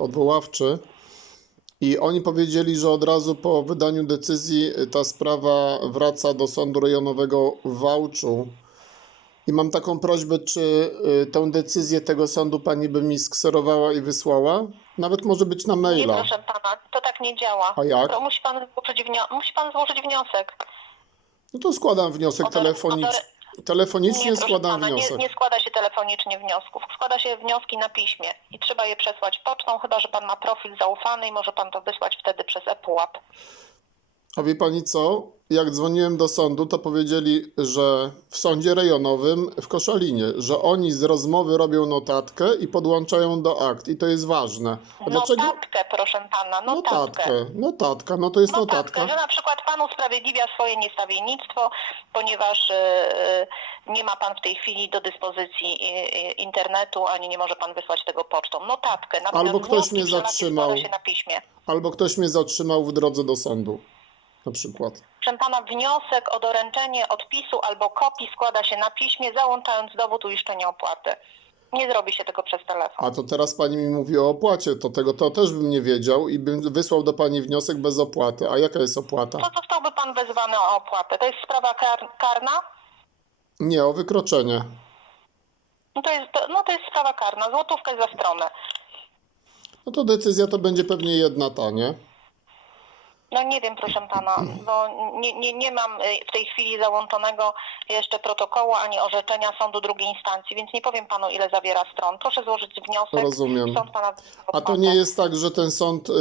odwoławczy i oni powiedzieli, że od razu po wydaniu decyzji y, ta sprawa wraca do sądu rejonowego w Wałczu. I mam taką prośbę, czy y, tę decyzję tego sądu pani by mi skserowała i wysłała? Nawet może być na Nie, maila. proszę pana, to tak nie działa. A jak? To musi pan złożyć, wnio- musi pan złożyć wniosek. No to składam wniosek dore- telefonicznie. Nie, składam pana, nie, wniosek. nie składa się telefonicznie wniosków. Składa się wnioski na piśmie i trzeba je przesłać pocztą, chyba że pan ma profil zaufany i może pan to wysłać wtedy przez ePUAP. A wie pani co? Jak dzwoniłem do sądu, to powiedzieli, że w sądzie rejonowym w Koszalinie, że oni z rozmowy robią notatkę i podłączają do akt. I to jest ważne. A dlaczego? Notatkę, proszę pana, notatkę. Notatkę. Notatka. No to jest Notatkę, notatka. że na przykład pan usprawiedliwia swoje niestawiennictwo, ponieważ e, nie ma pan w tej chwili do dyspozycji e, internetu, ani nie może pan wysłać tego pocztą. Notatkę. Natomiast Albo ktoś wnioski mnie zatrzymał. składa się na piśmie. Albo ktoś mnie zatrzymał w drodze do sądu. Na przykład. Proszę pana, wniosek o doręczenie odpisu albo kopii składa się na piśmie, załączając dowód uiszczenia opłaty. Nie zrobi się tego przez telefon. A to teraz pani mi mówi o opłacie. To tego to też bym nie wiedział i bym wysłał do pani wniosek bez opłaty. A jaka jest opłata? To zostałby pan wezwany o opłatę. To jest sprawa kar karna? Nie, o wykroczenie. No to, jest, no to jest sprawa karna. Złotówkę za stronę. No to decyzja to będzie pewnie jedna ta, nie? No nie wiem, proszę pana, bo nie, nie, nie mam y, w tej chwili załączonego jeszcze protokołu ani orzeczenia sądu drugiej instancji, więc nie powiem panu, ile zawiera stron. Proszę złożyć wniosek. Rozumiem. Sąd pana A to nie jest tak, że ten sąd y,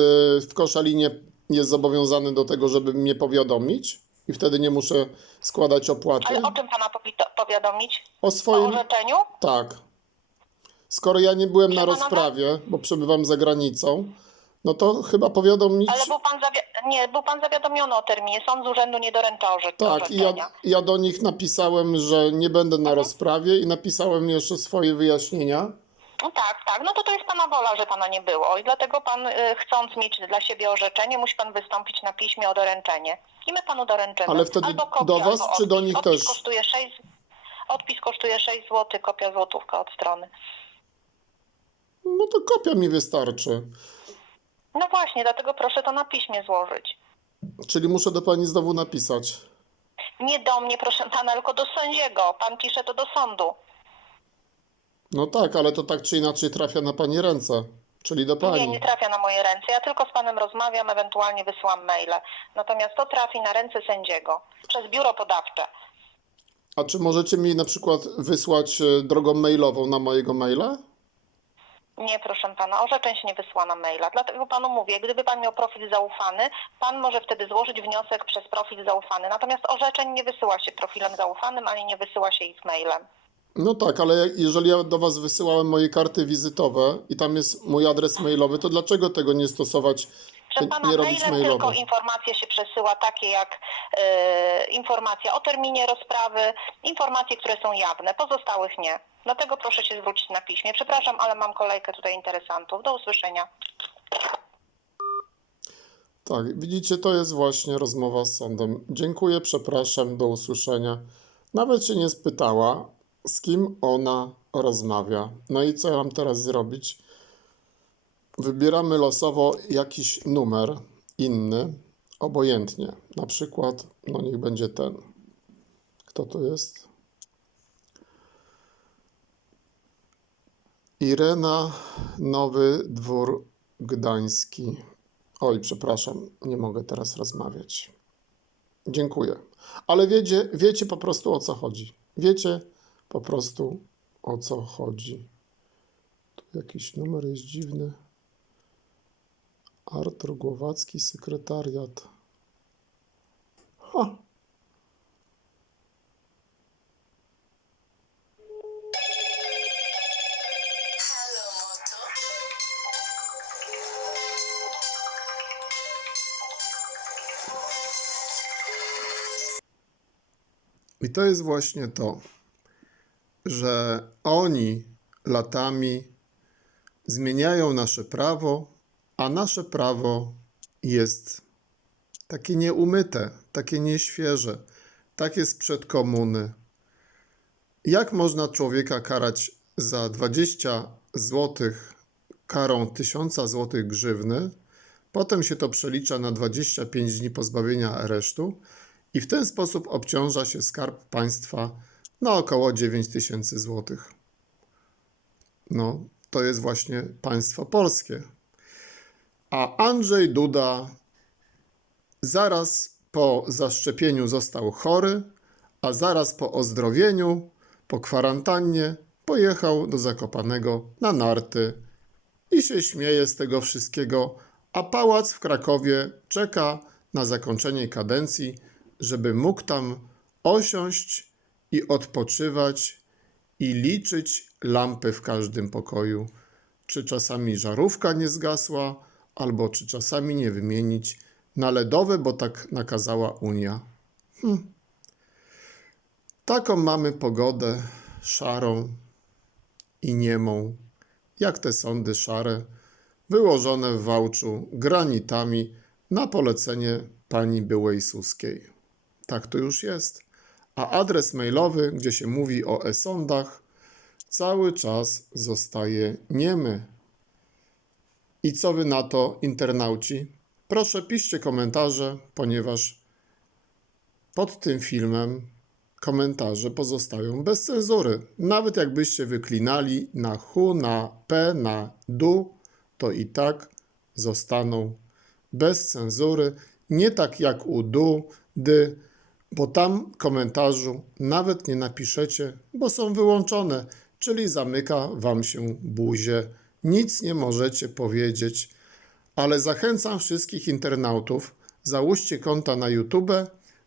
w Koszalinie jest zobowiązany do tego, żeby mnie powiadomić i wtedy nie muszę składać opłaty? Ale o czym pana powiadomić? O O swoim... orzeczeniu? Tak. Skoro ja nie byłem na pana, rozprawie, bo przebywam za granicą, no to chyba powiadomić... Ale był pan, zawi- nie, był pan zawiadomiony o terminie. Sąd z urzędu nie doręcza orze- Tak, i ja, orzeczenia. ja do nich napisałem, że nie będę Mhm. na rozprawie i napisałem jeszcze swoje wyjaśnienia. No tak, tak. No to to jest pana wola, że pana nie było. I dlatego pan, y, chcąc mieć dla siebie orzeczenie, musi pan wystąpić na piśmie o doręczenie. I my panu doręczymy. Ale wtedy albo kopię, do was, albo czy do odpis. nich odpis też? Kosztuje 6, odpis kosztuje 6 zł, kopia złotówka od strony. No to kopia mi wystarczy. No właśnie, dlatego proszę to na piśmie złożyć. Czyli muszę do pani znowu napisać. Nie do mnie, proszę pana, tylko do sędziego. Pan pisze to do sądu. No tak, ale to tak czy inaczej trafia na pani ręce, czyli do Nie, pani. nie trafia na moje ręce. Ja tylko z panem rozmawiam, ewentualnie wysyłam maile. Natomiast to trafi na ręce sędziego przez biuro podawcze. A czy możecie mi na przykład wysłać e, drogą mailową na mojego maila? Nie, proszę pana, orzeczeń się nie wysyła na maila. Dlatego panu mówię, gdyby pan miał profil zaufany, pan może wtedy złożyć wniosek przez profil zaufany. Natomiast orzeczeń nie wysyła się profilem zaufanym, ani nie wysyła się ich mailem. No tak, ale jeżeli ja do was wysyłałem moje karty wizytowe i tam jest mój adres mailowy, to dlaczego tego nie stosować, Proszę pana, nie robić mailem tylko informacje się przesyła, takie jak e, informacja o terminie rozprawy, informacje, które są jawne, pozostałych nie. Dlatego proszę się zwrócić na piśmie. Przepraszam, ale mam kolejkę tutaj interesantów. Do usłyszenia. Tak, widzicie, to jest właśnie rozmowa z sądem. Dziękuję, przepraszam, do usłyszenia. Nawet się nie spytała, z kim ona rozmawia. No i co ja mam teraz zrobić? Wybieramy losowo jakiś numer inny, obojętnie. Na przykład, no niech będzie ten. Kto to jest? Irena Nowy Dwór Gdański. Oj, przepraszam, nie mogę teraz rozmawiać. Dziękuję. Ale wiecie, wiecie po prostu o co chodzi. Wiecie po prostu o co chodzi. Tu jakiś numer jest dziwny. Artur Głowacki, sekretariat. Ha. I to jest właśnie to, że oni latami zmieniają nasze prawo, a nasze prawo jest takie nieumyte, takie nieświeże, takie sprzed komuny. Jak można człowieka karać za 20 zł karą 1000 zł grzywny, potem się to przelicza na 25 dni pozbawienia aresztu i w ten sposób obciąża się skarb państwa na około 9000 zł. No, to jest właśnie państwo polskie. A Andrzej Duda zaraz po zaszczepieniu został chory, a zaraz po ozdrowieniu, po kwarantannie, pojechał do Zakopanego na narty i się śmieje z tego wszystkiego, a pałac w Krakowie czeka na zakończenie kadencji, żeby mógł tam osiąść i odpoczywać i liczyć lampy w każdym pokoju. Czy czasami żarówka nie zgasła, albo czy czasami nie wymienić na LEDowe, bo tak nakazała Unia. Hm. Taką mamy pogodę szarą i niemą, jak te sądy szare, wyłożone w Wałczu granitami na polecenie pani byłej Suskiej. Tak to już jest. A adres mailowy, gdzie się mówi o e-sądach, cały czas zostaje niemy. I co wy na to, internauci? Proszę piszcie komentarze, ponieważ pod tym filmem komentarze pozostają bez cenzury. Nawet jakbyście wyklinali na hu, na p, na du, to i tak zostaną bez cenzury. Nie tak jak u du, dy, bo tam komentarzu nawet nie napiszecie, bo są wyłączone, czyli zamyka wam się buzię. Nic nie możecie powiedzieć, ale zachęcam wszystkich internautów, załóżcie konta na YouTube,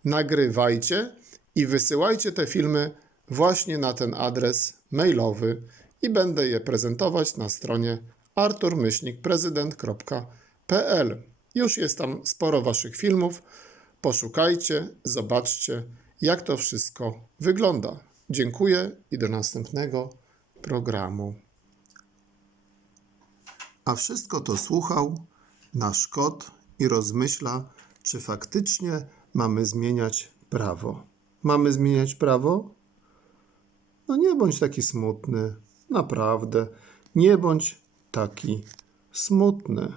nagrywajcie i wysyłajcie te filmy właśnie na ten adres mailowy i będę je prezentować na stronie arturmyślnikprezydent.pl. Już jest tam sporo waszych filmów. Poszukajcie, zobaczcie, jak to wszystko wygląda. Dziękuję i do następnego programu. A wszystko to słuchał nasz kot i rozmyśla, czy faktycznie mamy zmieniać prawo. Mamy zmieniać prawo? No nie bądź taki smutny, naprawdę. Nie bądź taki smutny.